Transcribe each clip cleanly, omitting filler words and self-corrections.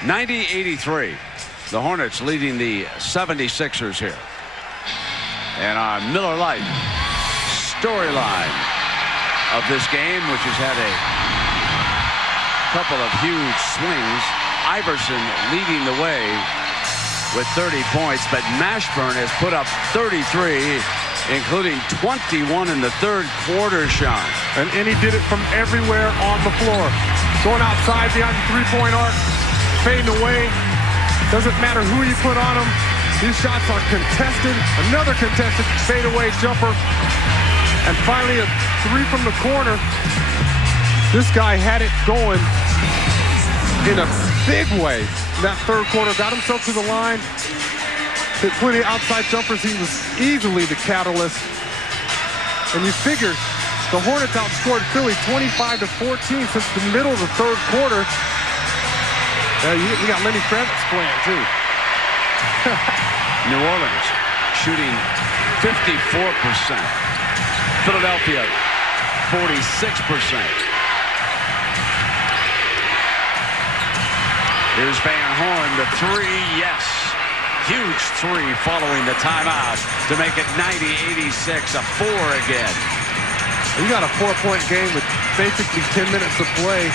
90-83. The Hornets leading the 76ers here. And our Miller Lite storyline of this game, which has had a couple of huge swings. Iverson leading the way with 30 points, but Mashburn has put up 33, including 21 in the third quarter, Sean. And he did it from everywhere on the floor. Going outside behind the three-point arc, fading away. Doesn't matter who you put on him. These shots are contested. Another contested fadeaway jumper. And finally a three from the corner. This guy had it going in a big way in that third quarter. Got himself to the line. Hit plenty of outside jumpers. He was easily the catalyst. And you figure the Hornets outscored Philly 25-14 since the middle of the third quarter. You got Lenny Kravitz playing too. New Orleans shooting 54%. Philadelphia 46%. Here's Van Horn, the three, yes. Huge three following the timeout to make it 90-86, a 4 again. You got a 4-point game with basically 10 minutes to play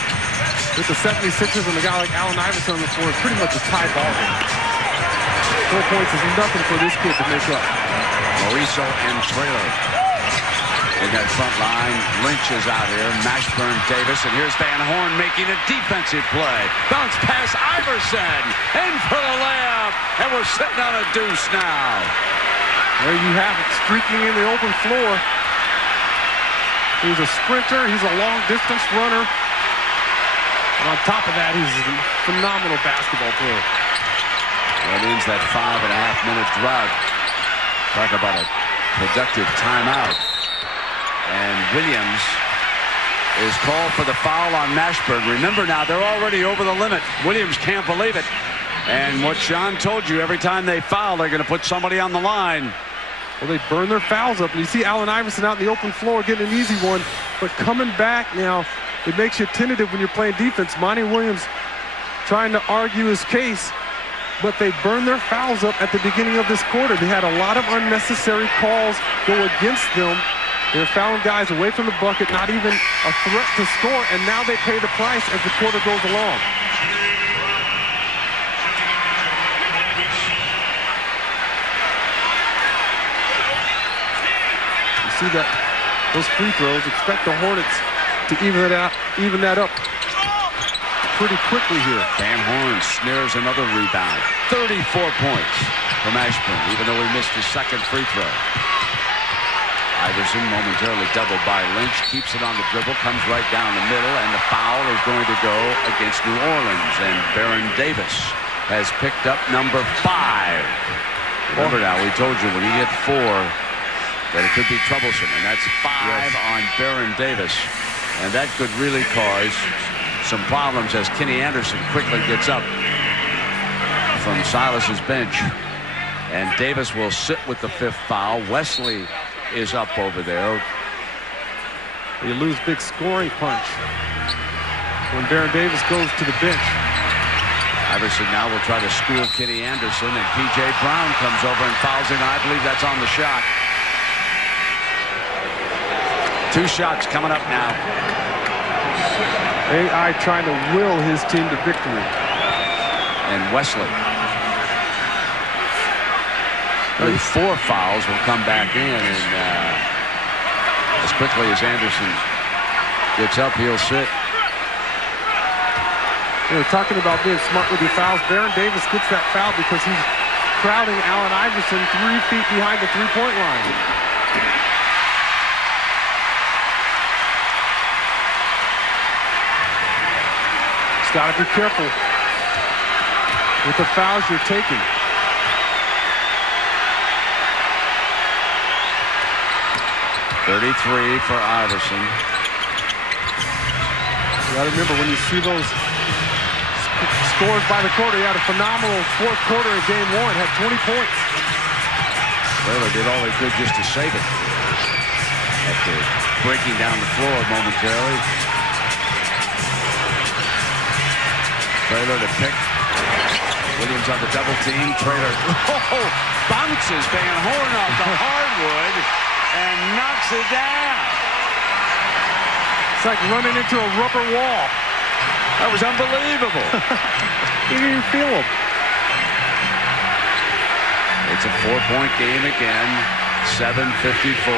with the 76ers and a guy like Allen Iverson on the floor. It's pretty much a tie ball game. 4 points is nothing for this kid to make up. Mauricio and Trailer in that front line. Lynch is out here. Mashburn, Davis, and here's Van Horn making a defensive play. Bounce pass Iverson, in for the layup, and we're sitting on a deuce now. There you have it, streaking in the open floor. He's a sprinter. He's a long-distance runner. And on top of that, he's a phenomenal basketball player. That ends that 5.5-minute drought. Talk about a productive timeout. And Williams is called for the foul on Mashburn. Remember now, they're already over the limit. Williams can't believe it. And what Sean told you, every time they foul, they're going to put somebody on the line. Well, they burn their fouls up. And you see Allen Iverson out in the open floor getting an easy one. But coming back now, it makes you tentative when you're playing defense. Monty Williams trying to argue his case. But they burned their fouls up at the beginning of this quarter. They had a lot of unnecessary calls go against them. They're fouling guys away from the bucket, not even a threat to score, and now they pay the price as the quarter goes along. You see that those free throws, expect the Hornets to even that up pretty quickly here. Van Horn snares another rebound. 34 points for Mashburn, even though he missed his second free throw. Iverson momentarily doubled by Lynch, keeps it on the dribble, comes right down the middle, and the foul is going to go against New Orleans. And Baron Davis has picked up number 5. Remember now, we told you when he hit 4 that it could be troublesome, and that's 5 on Baron Davis. And that could really cause some problems as Kenny Anderson quickly gets up from Silas's bench. And Davis will sit with the 5th foul. Wesley is up over there. You lose big scoring punch when Baron Davis goes to the bench. Iverson now will try to school Kenny Anderson, and P.J. Brown comes over and fouls him. I believe that's on the shot. 2 shots coming up now. AI trying to will his team to victory. And Wesley. With 4 fouls will come back in, and as quickly as Anderson gets up, he'll sit. You know, talking about being smart with your fouls, Baron Davis gets that foul because he's crowding Allen Iverson 3 feet behind the three-point line. Just got to be careful with the fouls you're taking. .33 for Iverson. You got to remember, when you see those scores by the quarter, he had a phenomenal 4th quarter in game 1, had 20 points. Taylor did all he could just to save it after breaking down the floor momentarily. Taylor to pick Williams on the double team. Traylor bounces Van Horn off the hardwood and knocks it down. It's like running into a rubber wall. That was unbelievable. You didn't even feel him. It's a 4-point game again. 7:54.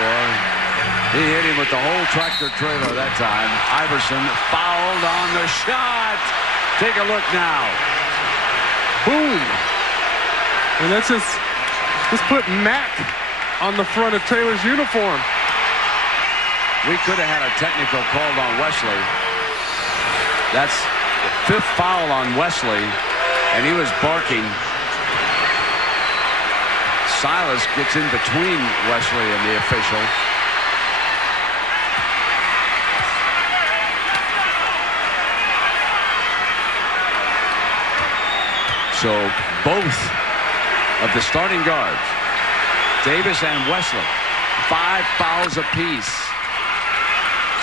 He hit him with the whole tractor trailer that time. Iverson fouled on the shot. Take a look now. Boom. And that's just put Mac on the front of Traylor's uniform. We could have had a technical called on Wesley. That's the 5th foul on Wesley, and he was barking. Silas gets in between Wesley and the official. So both of the starting guards, Davis and Wesley, 5 fouls apiece.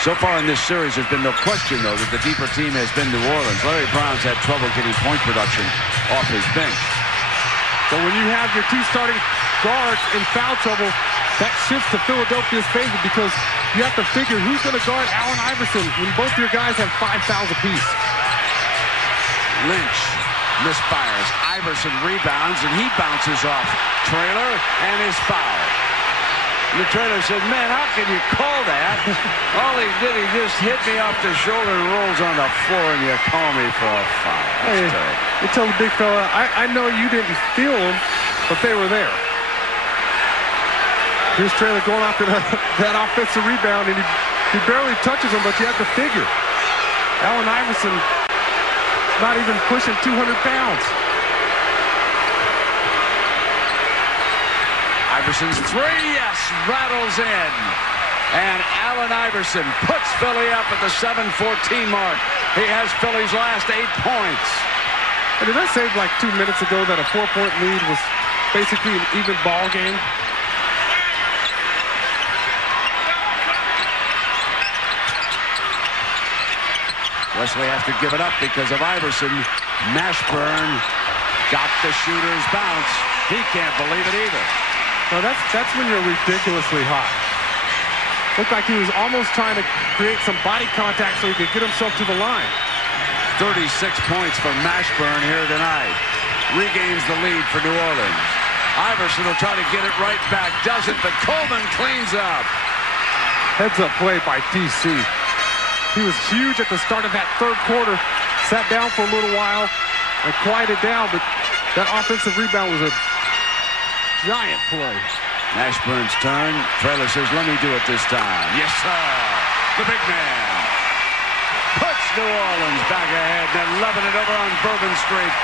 So far in this series, there's been no question, though, that the deeper team has been New Orleans. Larry Brown's had trouble getting point production off his bench. So when you have your 2 starting guards in foul trouble, that shifts to Philadelphia's favor because you have to figure who's going to guard Allen Iverson when both your guys have 5 fouls apiece. Lynch misfires. Iverson rebounds, and he bounces off Traylor and is fouled. And the Traylor said, man, how can you call that? All he did, he just hit me off the shoulder and rolls on the floor, and you call me for a foul. That's terrible. You tell the big fella, I know you didn't feel them, but they were there. Here's Traylor going after that offensive rebound, and he barely touches him, but you have to figure. Allen Iverson not even pushing 200 pounds. Iverson's 3, yes, rattles in. And Allen Iverson puts Philly up at the 7:14 mark. He has Philly's last 8 points. And did I say like 2 minutes ago that a 4-point lead was basically an even ball game? Wesley has to give it up because of Iverson. Mashburn got the shooter's bounce. He can't believe it either. No, that's when you're ridiculously hot. Looked like he was almost trying to create some body contact so he could get himself to the line. 36 points for Mashburn here tonight. Regains the lead for New Orleans. Iverson will try to get it right back. Doesn't, but Coleman cleans up. Heads-up play by DC. He was huge at the start of that 3rd quarter. Sat down for a little while and quieted down, but that offensive rebound was a giant play. Mashburn's turn. Traylor says, let me do it this time. Yes, sir. The big man puts New Orleans back ahead. They're loving it over on Bourbon Street.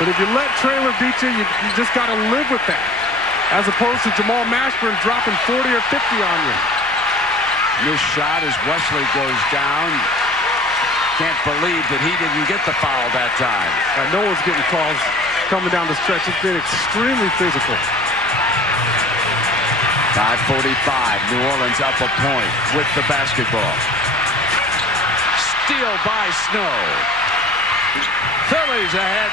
But if you let Traylor beat you, you just got to live with that. As opposed to Jamal Mashburn dropping 40 or 50 on you. This shot as Wesley goes down. Can't believe that he didn't get the foul that time. No one's getting calls coming down the stretch. It's been extremely physical. 5:45. New Orleans up a point with the basketball. Steal by Snow. Phillies ahead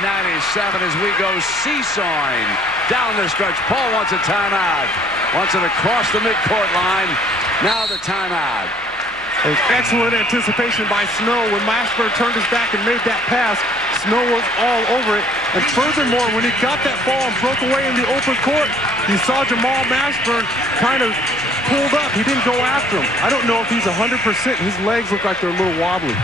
98-97 as we go seesawing down the stretch. Paul wants a timeout. Wants it across the midcourt line. Now the timeout. An excellent anticipation by Snow. When Mashburn turned his back and made that pass, Snow was all over it. And furthermore, when he got that ball and broke away in the open court, he saw Jamal Mashburn kind of pulled up. He didn't go after him. I don't know if he's 100%. His legs look like they're a little wobbly.